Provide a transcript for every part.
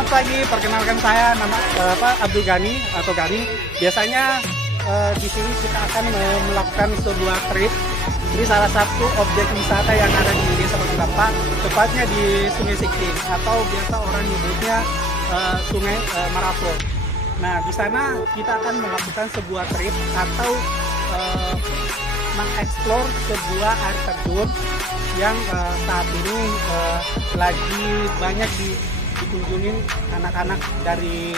Selamat pagi, perkenalkan saya nama Abdul Ghani atau Ghani. Biasanya di sini kita akan melakukan sebuah trip. Ini salah satu objek wisata yang ada di Desa Batu, tepatnya di Sungai Sikting atau biasa orang nyebutnya Sungai Marapo. Nah, di sana kita akan melakukan sebuah trip atau mengeksplor sebuah air terjun yang saat ini lagi banyak dikunjungi anak-anak dari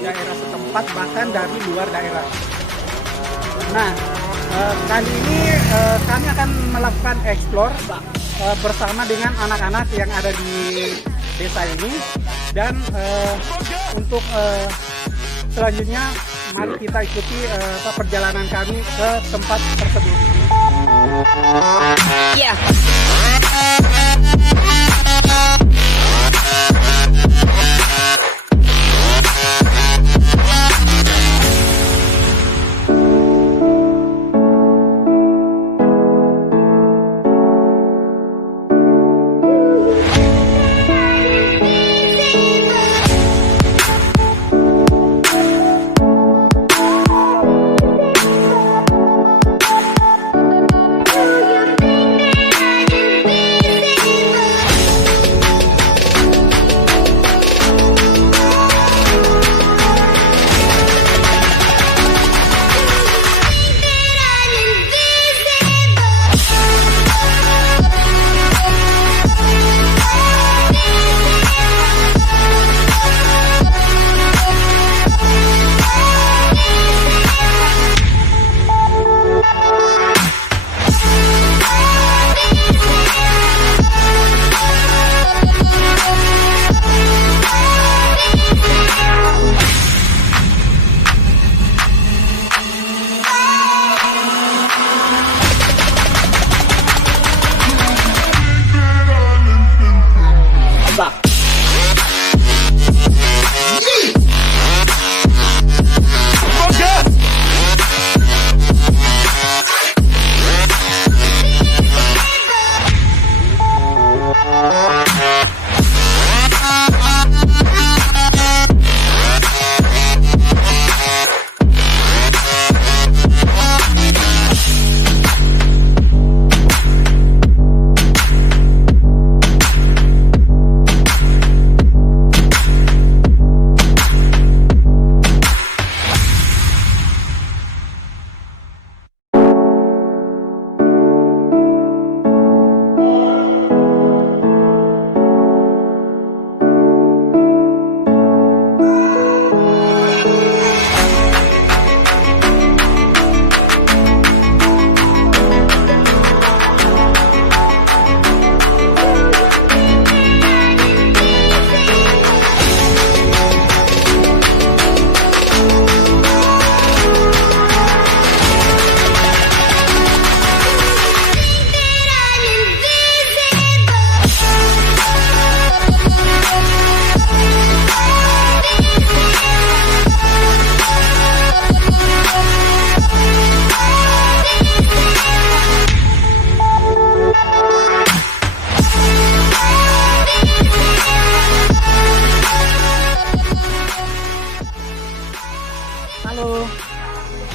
daerah setempat, bahkan dari luar daerah. Nah, kali ini kami akan melakukan eksplor bersama dengan anak-anak yang ada di desa ini, dan untuk selanjutnya mari kita ikuti perjalanan kami ke tempat tersebut. Yeah.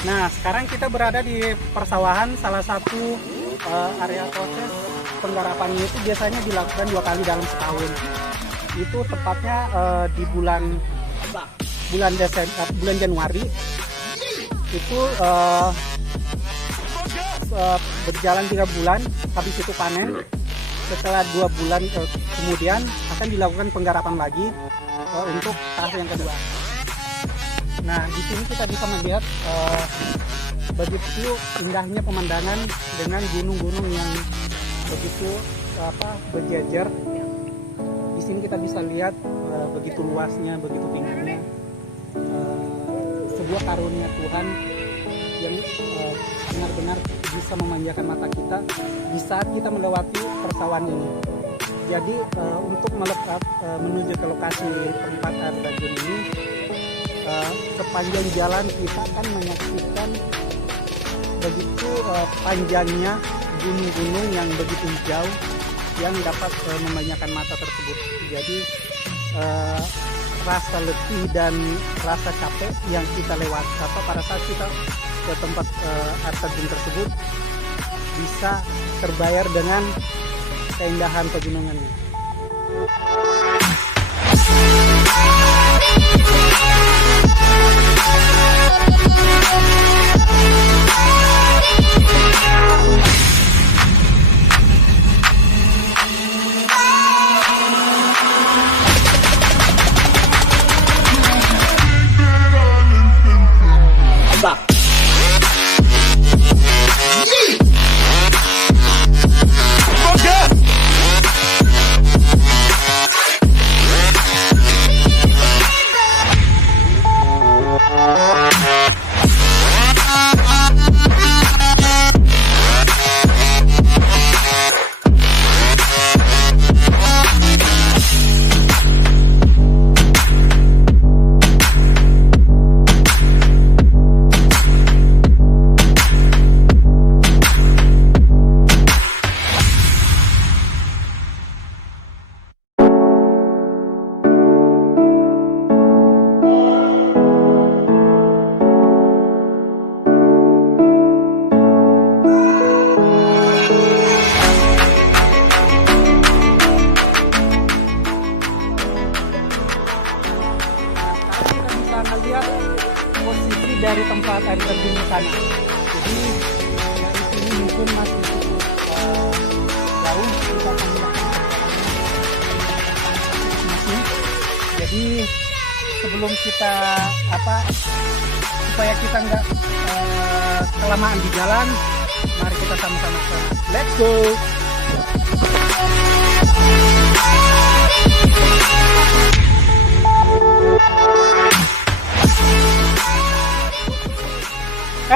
Nah, sekarang kita berada di persawahan, salah satu area proses penggarapannya itu biasanya dilakukan 2 kali dalam setahun. Itu tepatnya di bulan Januari. Itu berjalan 3 bulan, habis itu panen. Setelah 2 bulan kemudian akan dilakukan penggarapan lagi untuk tahap yang kedua. Nah, di sini kita bisa melihat begitu indahnya pemandangan dengan gunung-gunung yang begitu berjejer. Di sini kita bisa lihat begitu luasnya, begitu tingginya, sebuah karunia Tuhan yang benar-benar bisa memanjakan mata kita di saat kita melewati persawahan ini. Jadi untuk menuju ke lokasi tempat air terjun ini, sepanjang jalan kita akan menyaksikan begitu panjangnya gunung-gunung yang begitu hijau yang dapat memanjakan mata tersebut. Jadi rasa letih dan rasa capek yang kita lewati pada saat kita ke tempat air terjun tersebut bisa terbayar dengan keindahan pegunungannya. Lihat posisi dari tempat air terjun di sana. Jadi dari sini mungkin masih cukup jauh kita akan melakukan masih. Jadi sebelum kita supaya kita nggak kelamaan di jalan, mari kita sama-sama ke sana. Let's go.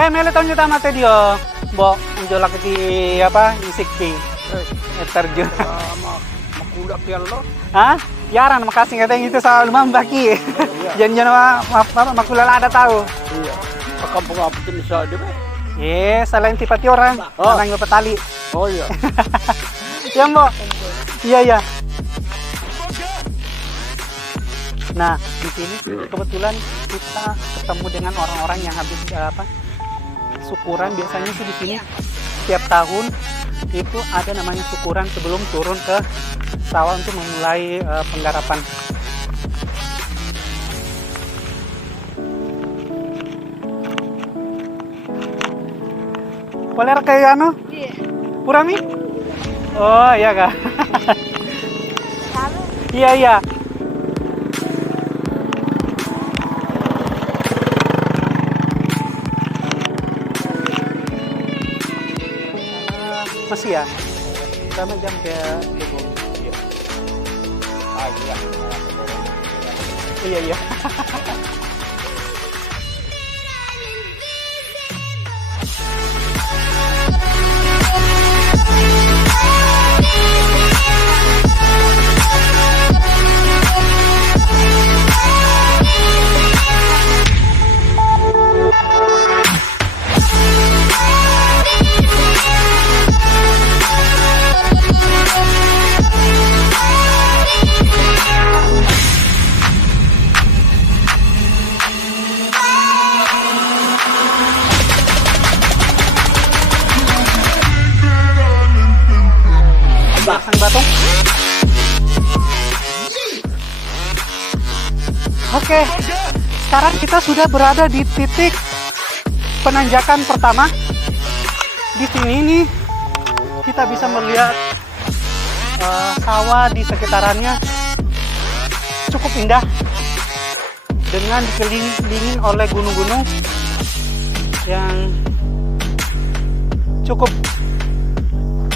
Mele tahun juta mati dia, bo menjolak di isikti terjun. Makulah piala. Hah? Yaran makasih katanya itu soal mambaki. Jangan makulah ada tahu. Iya. Kampung apa tuh misalnya deh? Selain tipati orang, orang yang petali. Oh iya. Ya Mbok. Iya. Nah, di sini kebetulan kita ketemu dengan orang-orang yang habis syukuran. Biasanya sih di sini setiap tahun itu ada namanya syukuran sebelum turun ke sawah untuk memulai penggarapan. Boleh kayak Iya. Purami? Oh iya kak. Iya. Masih ya? Sama jam kayak gitu. Iya. Iya. Sang batu. Oke, sekarang kita sudah berada di titik penanjakan pertama. Di sini nih kita bisa melihat sawah di sekitarannya cukup indah dengan dikelilingi oleh gunung-gunung yang cukup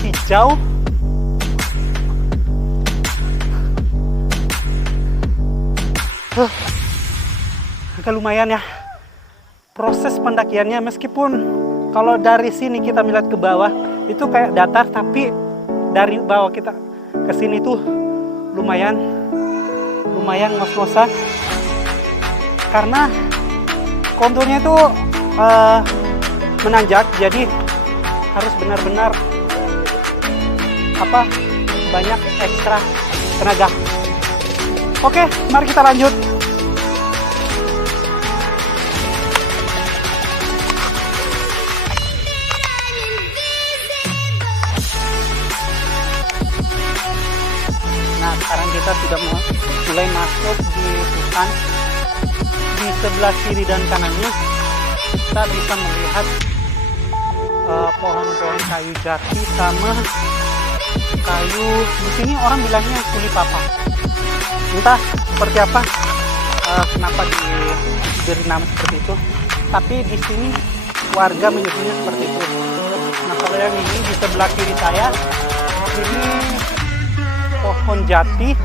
hijau. Agak lumayan ya proses pendakiannya, meskipun kalau dari sini kita melihat ke bawah itu kayak datar, tapi dari bawah kita ke sini tuh lumayan ngos-ngosan karena konturnya itu menanjak, jadi harus benar-benar banyak ekstra tenaga. Oke, mari kita lanjut. kita sudah mulai masuk di hutan. Di sebelah kiri dan kanannya kita bisa melihat pohon-pohon kayu jati sama kayu, di sini orang bilangnya kuli papa. Entah seperti apa, kenapa diberi nama seperti itu, tapi di sini warga menyebutnya seperti itu. Nah, kalau yang ini di sebelah kiri saya, ini pohon jati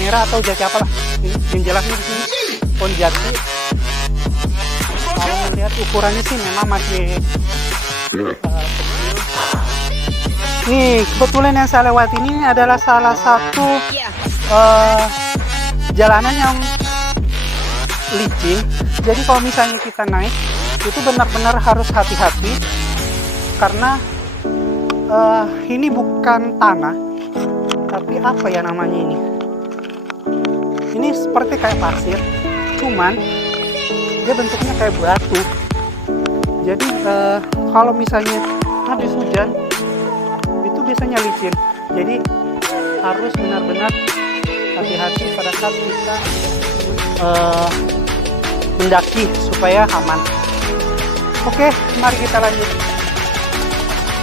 merah atau jati apalah. Ini yang jelasnya di sini pohon jati. Kalau melihat ukurannya sih memang masih kecil. Nih, kebetulan yang saya lewati ini adalah salah satu jalanan yang licin. Jadi kalau misalnya kita naik, itu benar-benar harus hati-hati karena ini bukan tanah, tapi apa ya namanya ini? Ini seperti kayak pasir, cuman dia bentuknya kayak batu. Jadi kalau misalnya habis hujan itu biasanya licin. Jadi harus benar-benar hati-hati pada saat kita mendaki supaya aman. Oke, mari kita lanjut.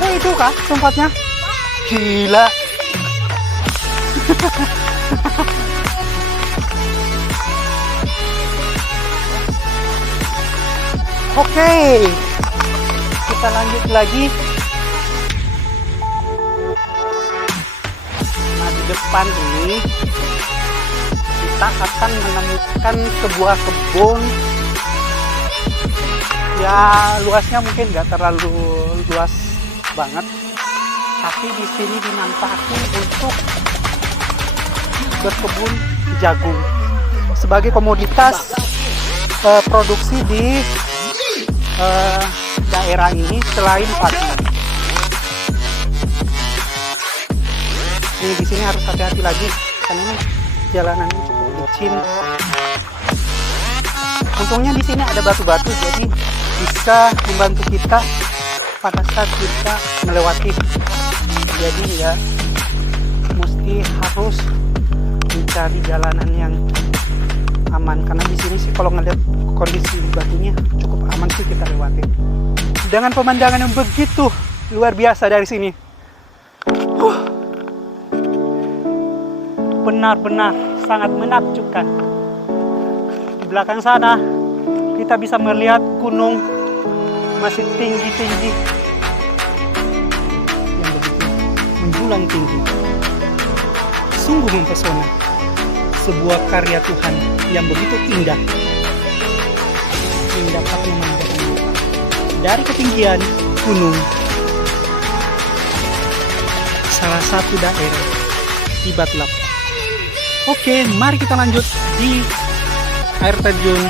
Oh, itu kah tempatnya? Gila. Oke, kita lanjut lagi. Nah, di depan ini kita akan menemukan sebuah kebun. Ya, luasnya mungkin nggak terlalu luas banget, tapi di sini dimanfaatkan untuk berkebun jagung sebagai komoditas produksi di daerah ini selain padi. Ini di sini harus hati-hati lagi karena ini jalanannya cukup licin. Untungnya di sini ada batu-batu, jadi bisa membantu kita pada saat kita melewati. Jadi ya mesti harus mencari jalanan yang aman karena di sini sih kalau ngeliat kondisi batunya cukup aman sih kita lewati. Dengan pemandangan yang begitu luar biasa dari sini, benar-benar sangat menakjubkan. Di belakang sana kita bisa melihat gunung masih tinggi-tinggi yang begitu menjulang tinggi. Sungguh mempesona, sebuah karya Tuhan yang begitu indah yang dapat memanjakan mata dari ketinggian gunung salah satu daerah di Batu Lapa. Oke, mari kita lanjut di air terjun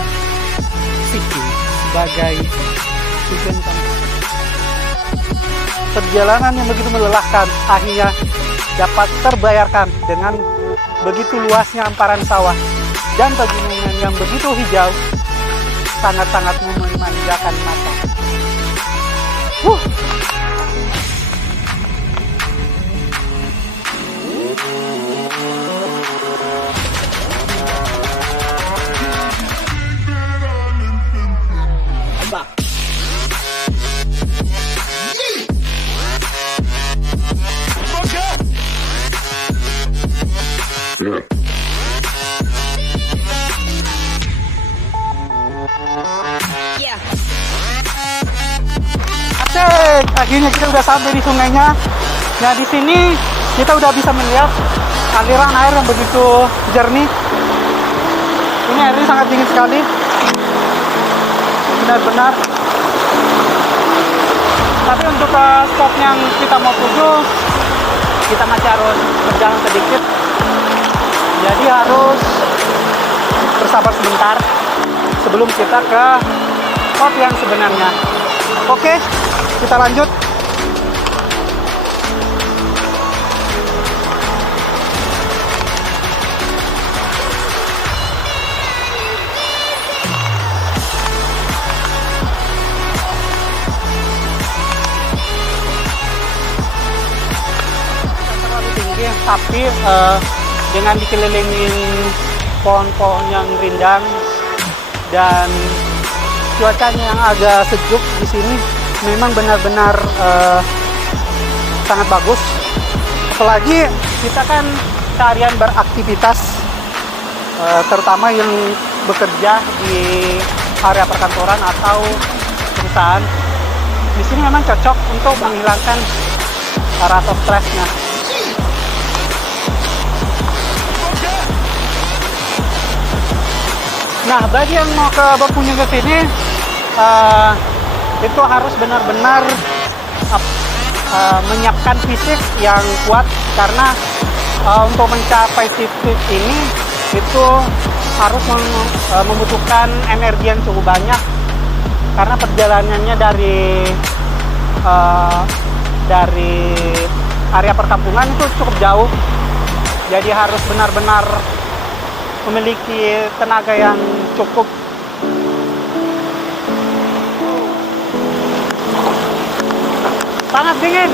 Siki sebagai tujuan utama. Perjalanan yang begitu melelahkan akhirnya dapat terbayarkan dengan begitu luasnya hamparan sawah dan pegunungan yang begitu hijau, sangat-sangat memanjakan mata. Asik, akhirnya kita udah sampai di sungainya. Nah, di sini kita udah bisa melihat aliran air yang begitu jernih. Ini airnya sangat dingin sekali, benar-benar. Tapi untuk spot yang kita mau tuju, kita masih harus berjalan sedikit. Jadi harus bersabar sebentar sebelum kita ke spot yang sebenarnya. Oke, kita lanjut. Terlalu tinggi, tapi dengan dikelilingin pohon-pohon yang rindang dan cuacanya yang agak sejuk di sini memang benar-benar sangat bagus. Apalagi kita kan seharian beraktivitas, terutama yang bekerja di area perkantoran atau perusahaan. Di sini memang cocok untuk menghilangkan rasa stresnya. Nah, bagi yang mau ke berkunjung ke sini, itu harus benar-benar menyiapkan fisik yang kuat, karena untuk mencapai titik ini itu harus membutuhkan energi yang cukup banyak, karena perjalanannya dari area perkampungan itu cukup jauh, jadi harus benar-benar memiliki tenaga yang cukup. Sangat dingin.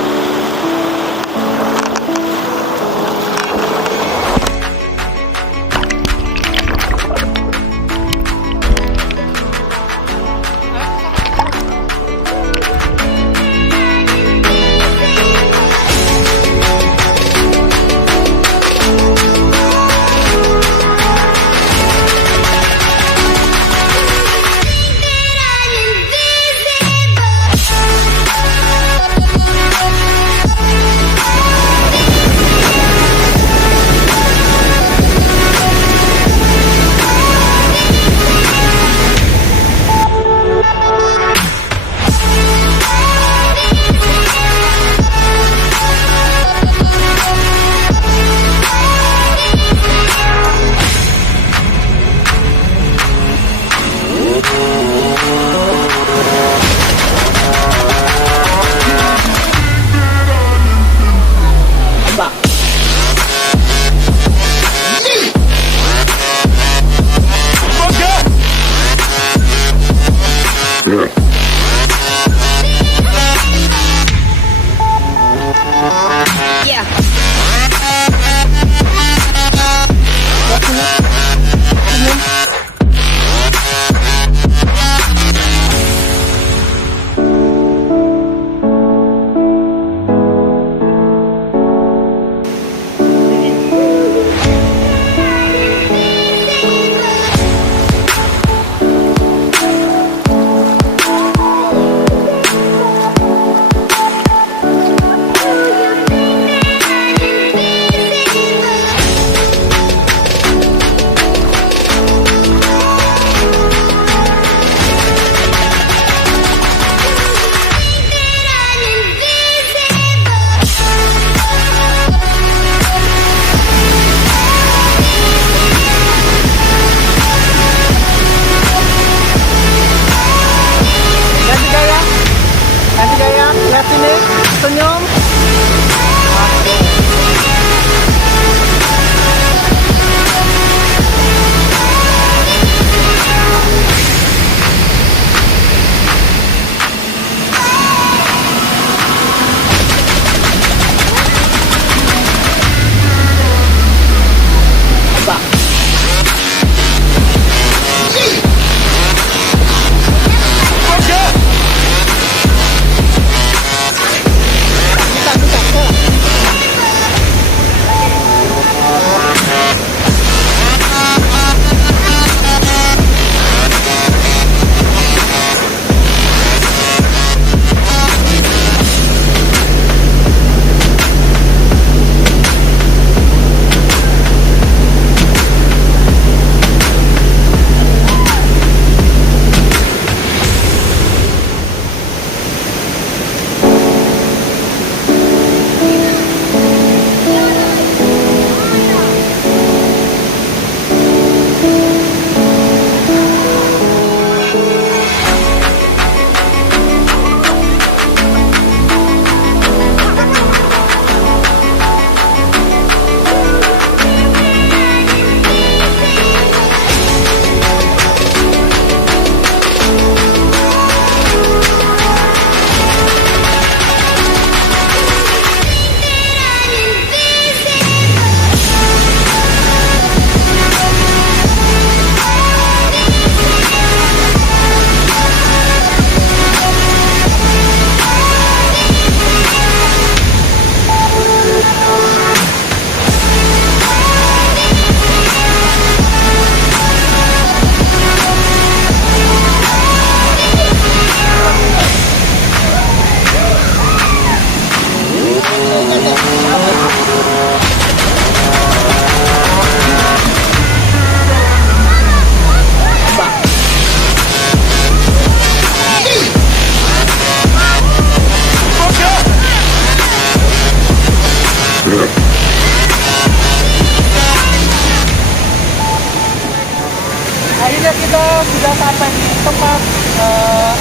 akhirnya kita sudah sampai di tempat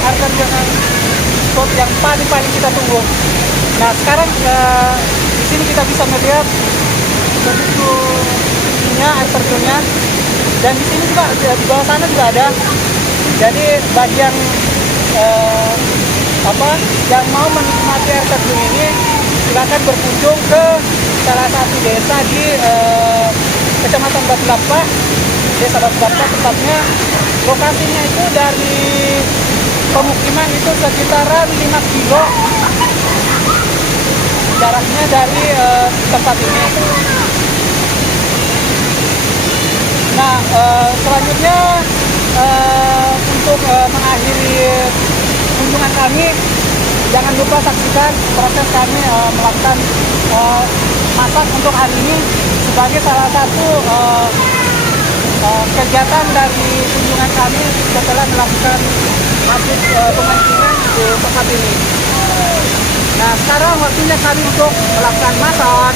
air terjun spot yang paling kita tunggu. Nah sekarang di sini kita bisa melihat begitu tingginya air terjunnya, dan di sini juga di bawah sana juga ada. Jadi bagi yang yang mau menikmati air terjun ini, silakan berkunjung ke salah satu desa di Kecamatan Batu Lampa, Desa Batu Lampa tepatnya. Lokasinya itu dari pemukiman itu sekitaran 5 kilo jaraknya dari tempat ini. Nah, selanjutnya untuk mengakhiri kunjungan kami, jangan lupa saksikan proses kami melakukan masak untuk hari ini sebagai salah satu kegiatan dari kunjungan kami setelah melakukan masuk pemancingan di tempat ini. Nah, sekarang waktunya kami untuk melakukan masak.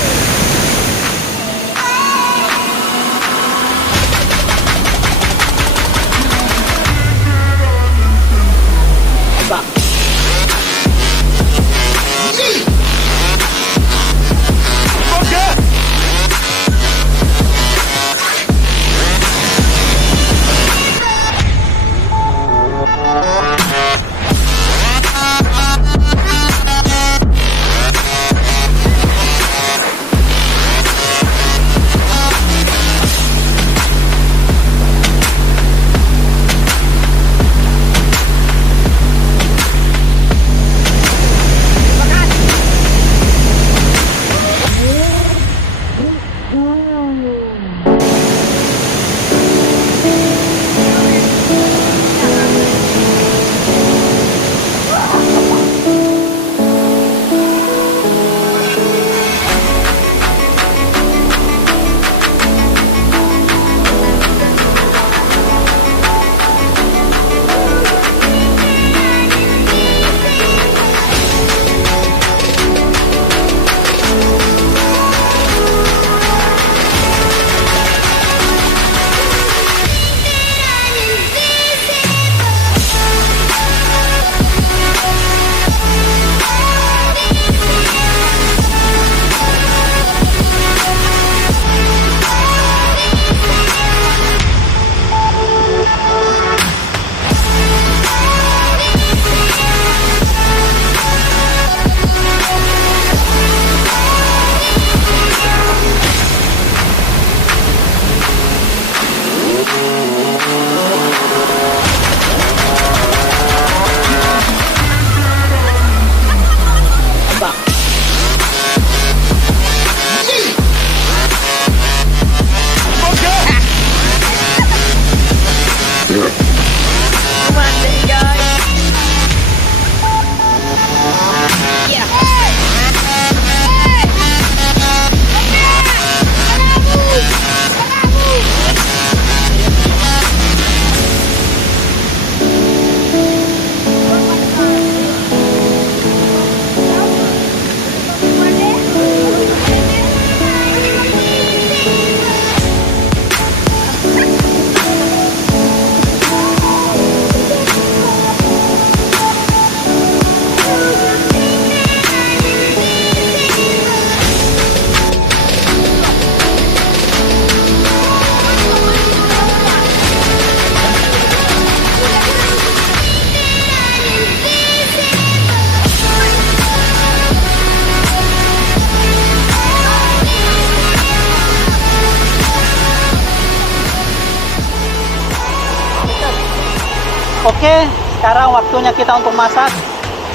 Oke, sekarang waktunya kita untuk masak.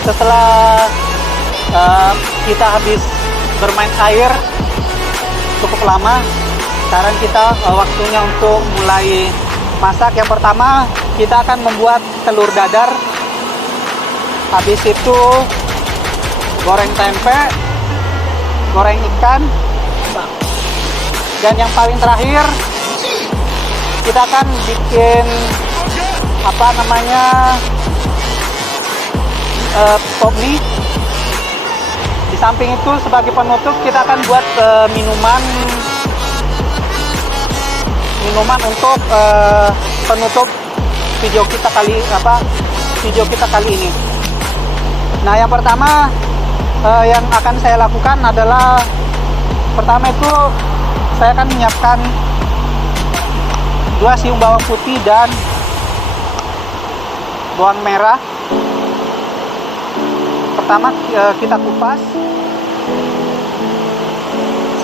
Setelah kita habis bermain air cukup lama, sekarang kita waktunya untuk mulai masak. Yang pertama, kita akan membuat telur dadar. Habis itu goreng tempe, goreng ikan, dan yang paling terakhir kita akan bikin pop mie. Di samping itu sebagai penutup kita akan buat minuman minuman untuk penutup video kita kali ini. Nah, yang pertama yang akan saya lakukan adalah pertama itu saya akan menyiapkan 2 siung bawang putih dan bawang merah. Pertama kita kupas.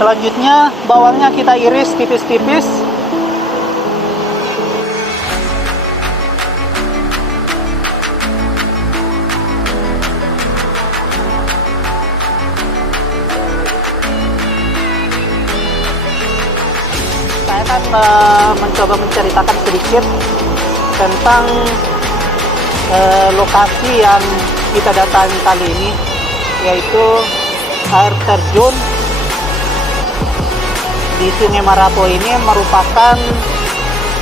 Selanjutnya bawangnya kita iris tipis-tipis. Saya akan mencoba menceritakan sedikit tentang lokasi yang kita datangi kali ini, yaitu air terjun di Sungai Marapo. Ini merupakan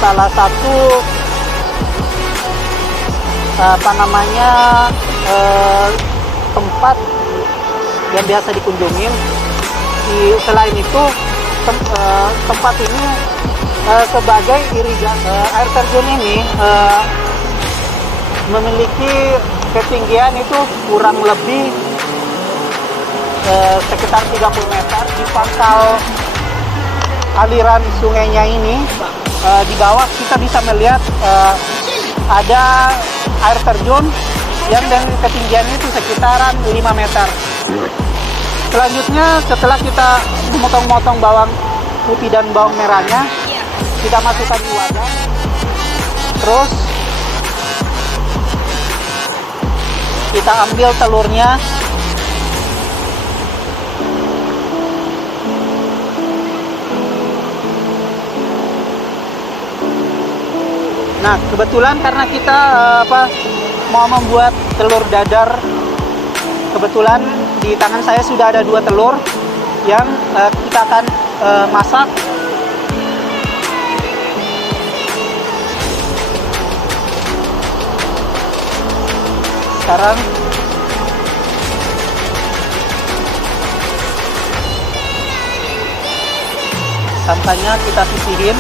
salah satu tempat yang biasa dikunjungi. Selain itu tempat ini sebagai irigasi. Air terjun ini memiliki ketinggian itu kurang lebih sekitar 30 meter. Di pangkal aliran sungainya ini, di bawah kita bisa melihat ada air terjun yang dengan ketinggian itu sekitaran 5 meter. Selanjutnya, setelah kita memotong-motong bawang putih dan bawang merahnya, kita masukkan di wadah. Terus kita ambil telurnya. Nah, kebetulan karena kita mau membuat telur dadar, kebetulan di tangan saya sudah ada 2 telur yang kita akan masak. Sekarang santannya kita sisihin.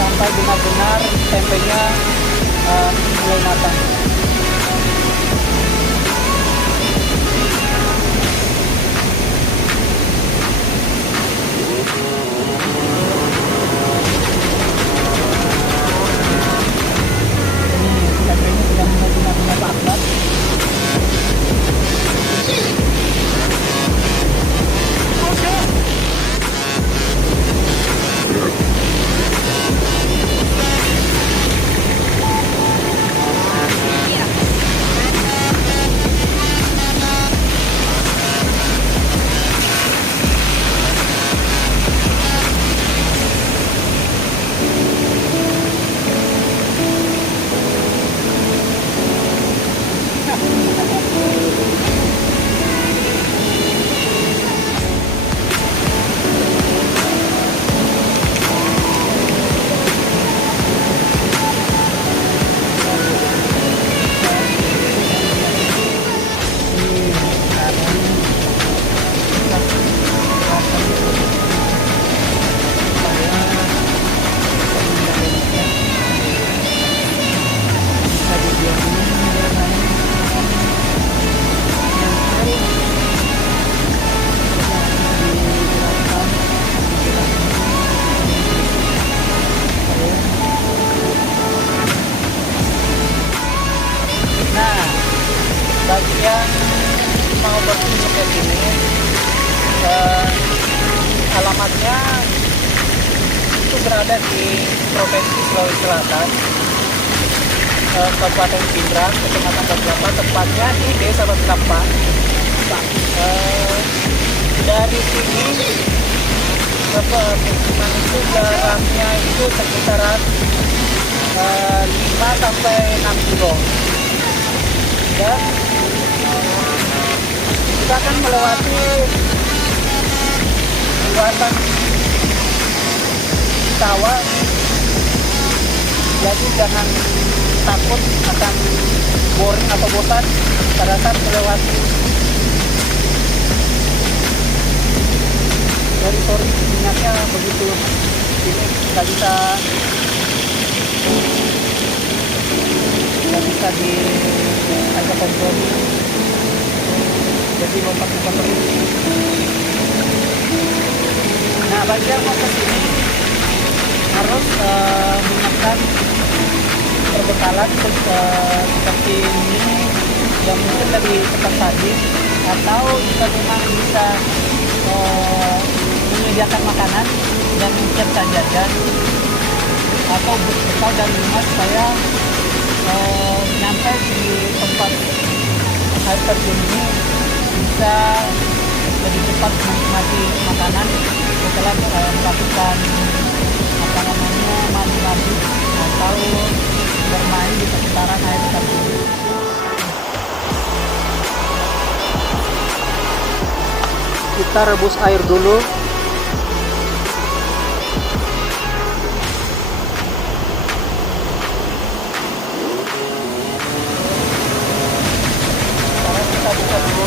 Sampai benar-benar tempenya mulai matang. Ini tempenya sudah mulai benar-benar padat. yang mau berkunjung ke sini, alamatnya itu berada di Provinsi Sulawesi Selatan, Kabupaten Pindrang, Kecamatan Batu, tepatnya di Desa Batu. Dari sini ke pemukiman itu jaraknya itu sekitaran 5 sampai 6 kilo, dan kita akan melewati luasan sawah, jadi jangan takut akan boring atau bosan pada saat melewati teritori minyaknya begitu. Ini nggak bisa diajak kontrol, jadi lompat-lompat terus. Nah, bagi yang mau ke sini harus menyiapkan perbekalan seperti ini yang mungkin dari tempat tadi, atau jika memang bisa menyediakan makanan dan siap jajan, atau bekal dari rumah supaya nyampe di tempat air terjun ini bisa lebih cepat menikmati makanan setelah melakukan mandi atau bermain di seputaran air terjun. Kita rebus air dulu. Sekarang kita buka dulu.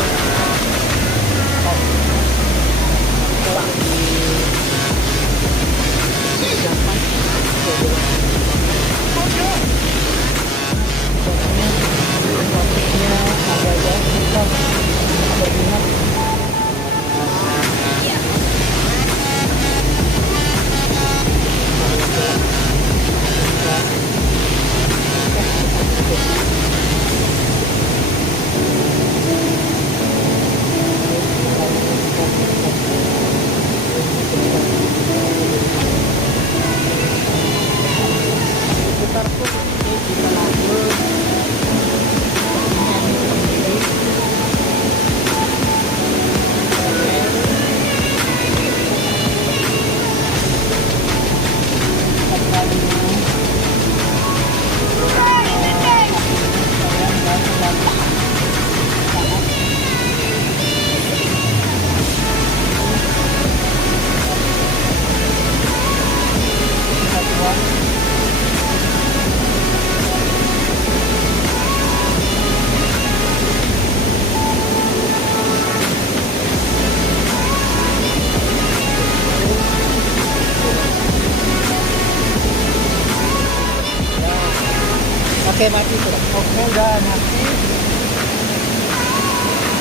Oke, mati sudah. Oke, udah mati.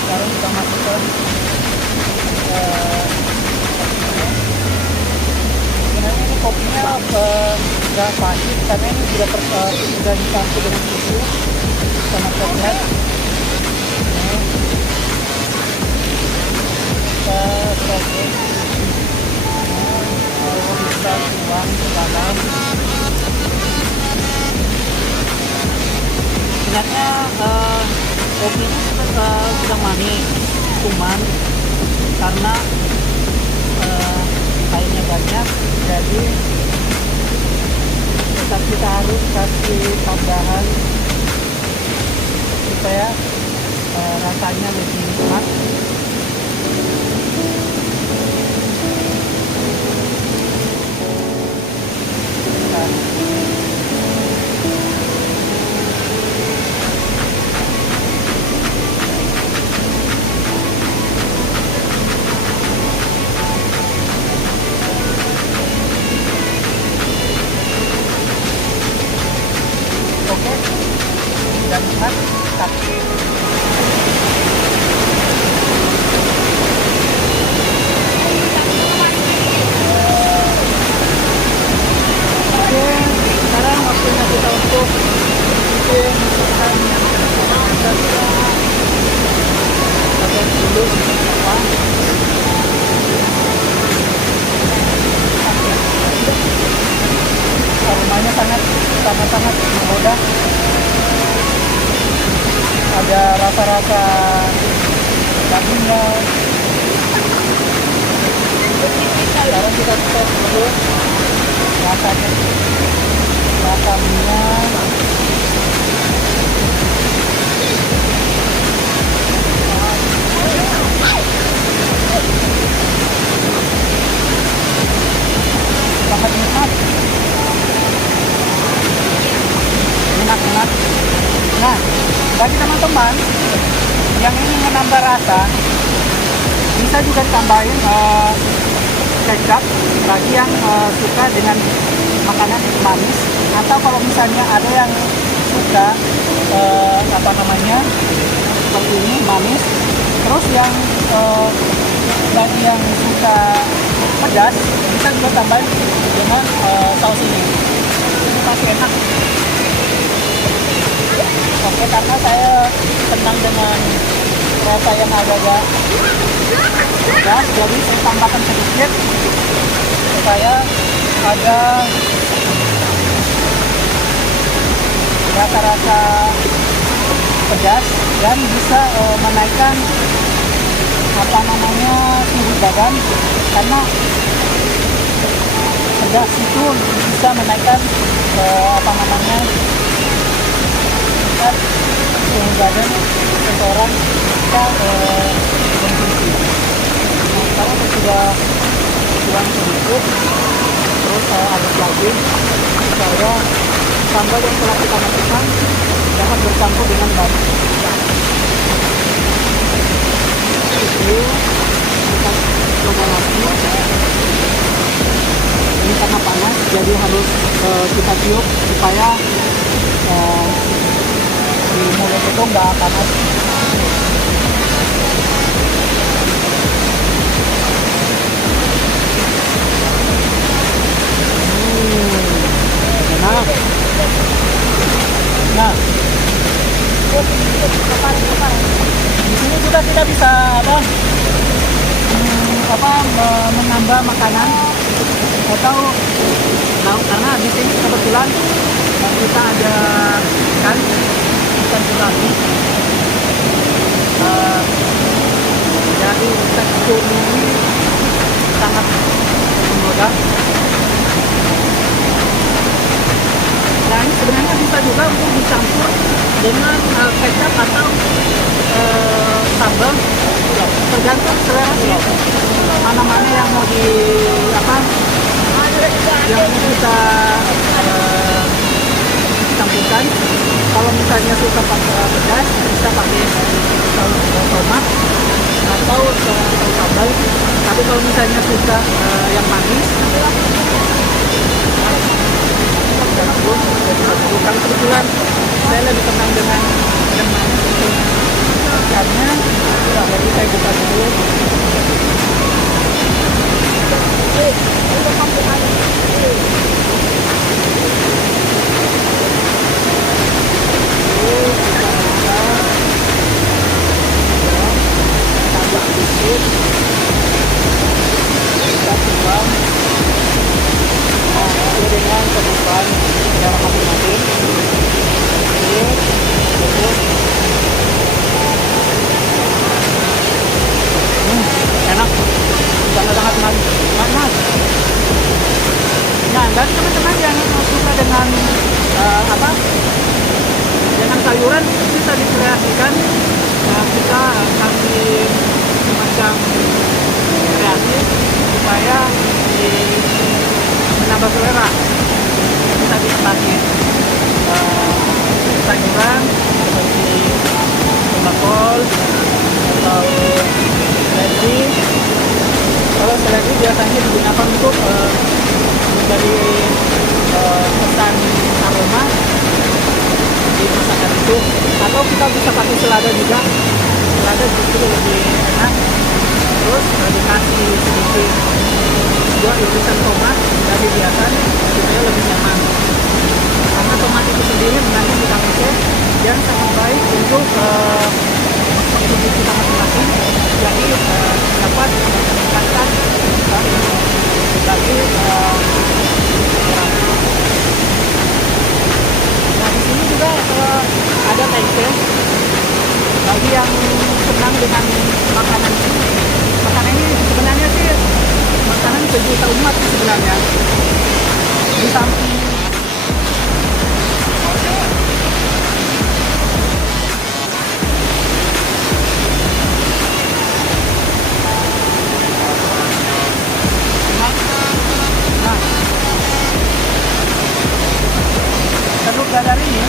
Sekarang kita masukkan sebenarnya ini kopinya nggak pahit karena ini sudah dicampur dengan susu sama coklat. Ini kita proses, lalu kita tuang ke dalam. Sebenarnya kopinya sudah manis, cuman karena airnya banyak, jadi tetap kita harus kasih tambahan supaya rasanya lebih nikmat. Dan tapi sekarang waktunya kita untuk bikin sangat-sangat menggoda. Ada rasa-rasa dagingnya. Sekarang kita tes dulu rasanya, rasa minyak. Sangat nikmat, enak banget. Nah, bagi teman-teman yang ingin menambah rasa, bisa juga tambahin kecap bagi yang suka dengan makanan manis, atau kalau misalnya ada yang suka seperti ini manis, terus yang bagi yang suka pedas bisa juga tambahin dengan saus ini pasti enak. Oke, karena saya senang dengan rasa yang agak-agak pedas, jadi saya tambahkan sedikit supaya ada rasa-rasa pedas dan bisa menaikkan suhu badan, karena pedas itu bisa menaikkan suhu badan seseorang ketika konsumsi. Nah, sekarang saya sudah tuang sedikit, terus saya aduk lagi supaya sambal yang telah kita masukkan dapat bercampur dengan baik. Ini kita coba lagi. Ini karena panas, jadi harus kita tiup supaya di mulut itu nggak panas. Enak. Nah, di sini juga kita bisa menambah makanan atau karena di sini kebetulan kita ada ikan gurami, jadi tekstur ini sangat menggoda. Nah, ini sebenarnya bisa juga untuk dicampur dengan kecap atau sambal, tergantung selera sih, mana-mana yang mau yang kita campurkan. Kalau misalnya suka pakai pedas, bisa pakai saus tomat atau saus sambal. Tapi kalau misalnya suka yang manis, bukan kebetulan saya lebih senang dengan yang manis karena jadi saya buka dulu. Dengan kebutuhan secara masing-masing. Enak, sangat-sangat panas. Nah, bagi teman-teman yang suka dengan dengan sayuran, bisa dikreasikan. Kita kasih semacam kreasi supaya menambah selera. Bisa ditambahin sayuran seperti tomat kol atau seledri. Kalau seledri biasanya digunakan untuk menjadi pesan aroma di masakan itu, atau kita bisa pakai selada juga. Selada justru lebih enak. Terus dikasih sedikit juga irisan tomat dari biasa supaya lebih nyaman, karena tomat itu sendiri mengandung vitamin C yang sangat baik untuk tubuh kita masing-masing, jadi dapat meningkatkan bagi orang. dengan makanan ini. Makanan ini sebenarnya sih makanan sejuta umat sih sebenarnya. Di samping nah, Teluk Dadar ini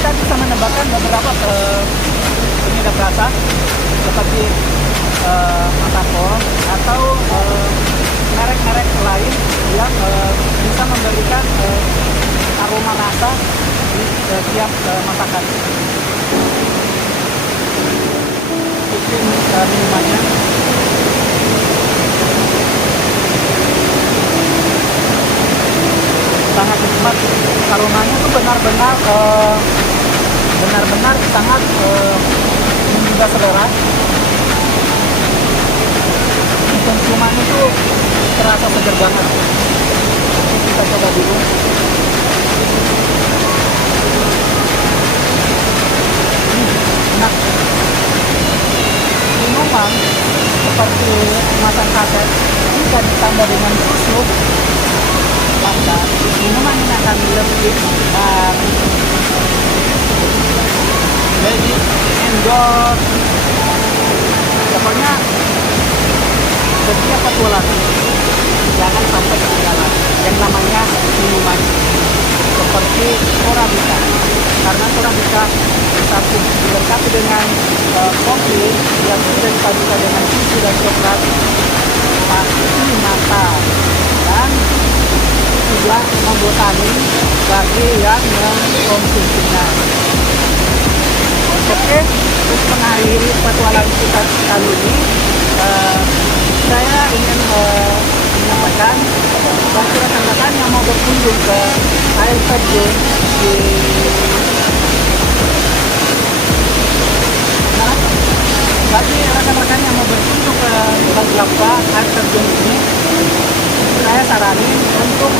kita bisa menebakkan beberapa penyedap rasa seperti Masako atau merek-merek lain yang bisa memberikan aroma rasa di setiap masakan. Mungkin minumannya sangat nikmat, aromanya tuh benar-benar sangat menggugah selera. Konsumannya tuh terasa segar banget. Kita coba dulu. Nah, minuman seperti kemasan kaset jika ditambah dengan susu, maka minuman ini akan lebih jadi endorse. Pokoknya setiap petualangan jangan sampai ketinggalan yang namanya minuman seperti Torabika, karena Torabika disambung dilengkapi dengan kopi yang sudah dipadukan dengan susu dan coklat, pasti mantap dan tidak membotani bagi yang mengkonsumsinya. Oke, untuk mengakhiri petualangan kita kali ini, saya ingin menyampaikan bagi rekan-rekan yang mau berkunjung ke air terjun di bagi rekan-rekan yang mau berkunjung ke beberapa air terjun ini, saya saranin untuk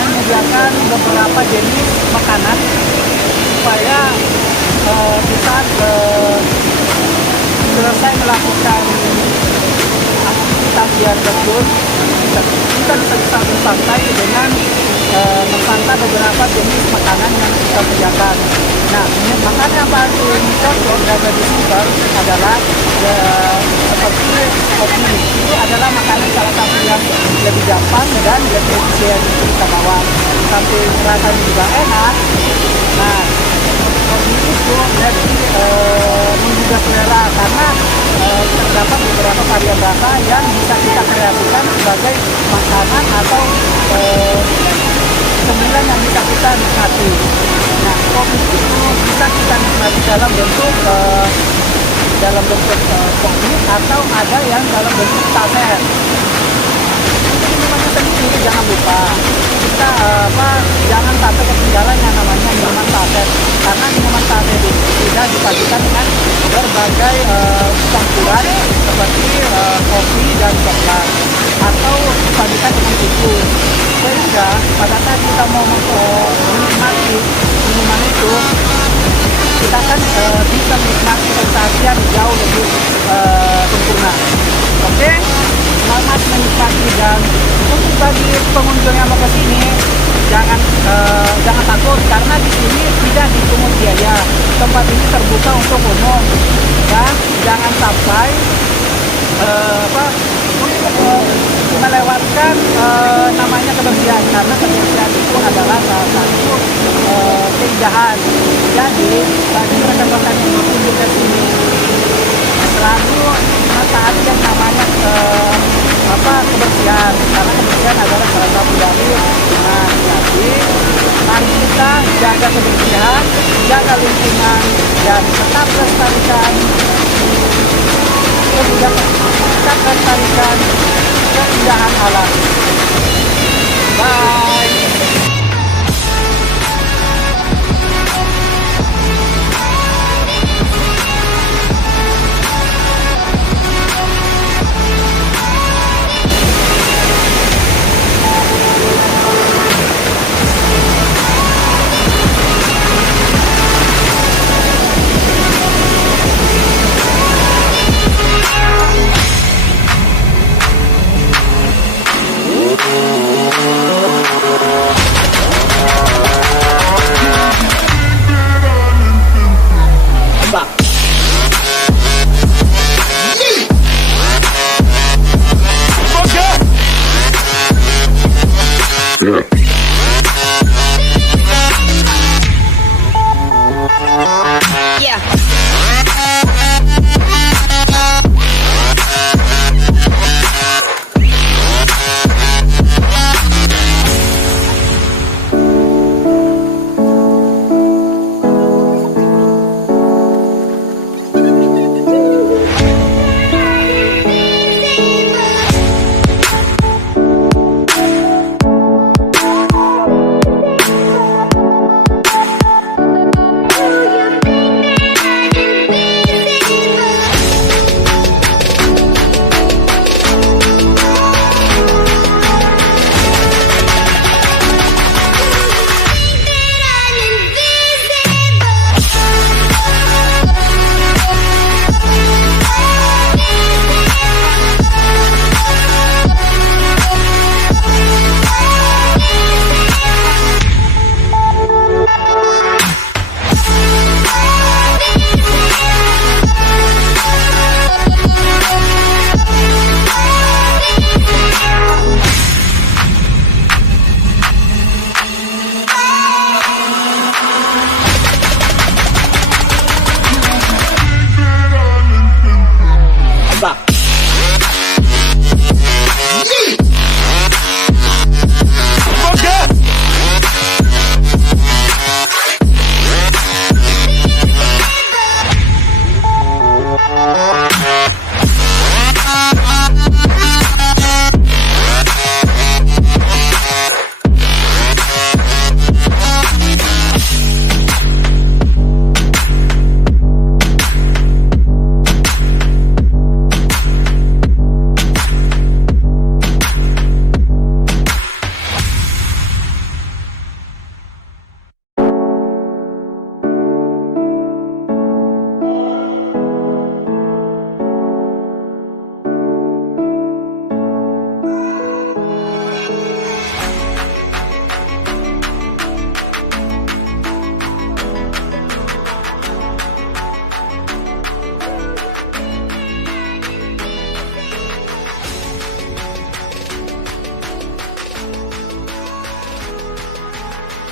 menyediakan beberapa jenis makanan supaya bisa selesai melakukan aktivitas di air terjun, kita bisa bersantai dengan mensantap beberapa jenis makanan yang kita sediakan. Nah, makanan yang paling cocok dan lebih simpel adalah seperti kopi. Itu adalah makanan salah satu yang lebih gampang dan lebih efisien untuk kita bawa. Sampai rasanya juga enak. Nah, kopi itu lebih menggugah selera karena terdapat beberapa varian rasa yang bisa kita kreasikan sebagai makanan atau cemilan yang bisa kita nikmati. Nah, kopi itu bisa kita nikmati dalam bentuk kopi atau ada yang dalam bentuk saset. Minumannya sendiri jangan lupa kita jangan sampai ketinggalan yang namanya minuman saset, karena minuman saset itu sudah dipadukan dengan berbagai campuran seperti kopi dan coklat atau dipadukan dengan susu, sehingga pada saat kita mau menikmati minuman itu kita akan bisa menikmati sensasi yang jauh lebih sempurna. Oke, selamat menikmati. Dan untuk bagi pengunjung yang mau ke sini jangan takut karena di sini tidak dipungut biaya. Tempat ini terbuka untuk umum dan jangan sampai melewatkan namanya kebersihan, karena kebersihan itu adalah salah satu keindahan. Jadi bagi rekan-rekan yang berkunjung ke sini selalu mentaati yang namanya kebersihan, karena kebersihan adalah salah satu dari lingkungan. Jadi mari kita jaga kebersihan, jaga lingkungan, dan tetap lestarikan keindahan alam. Bye.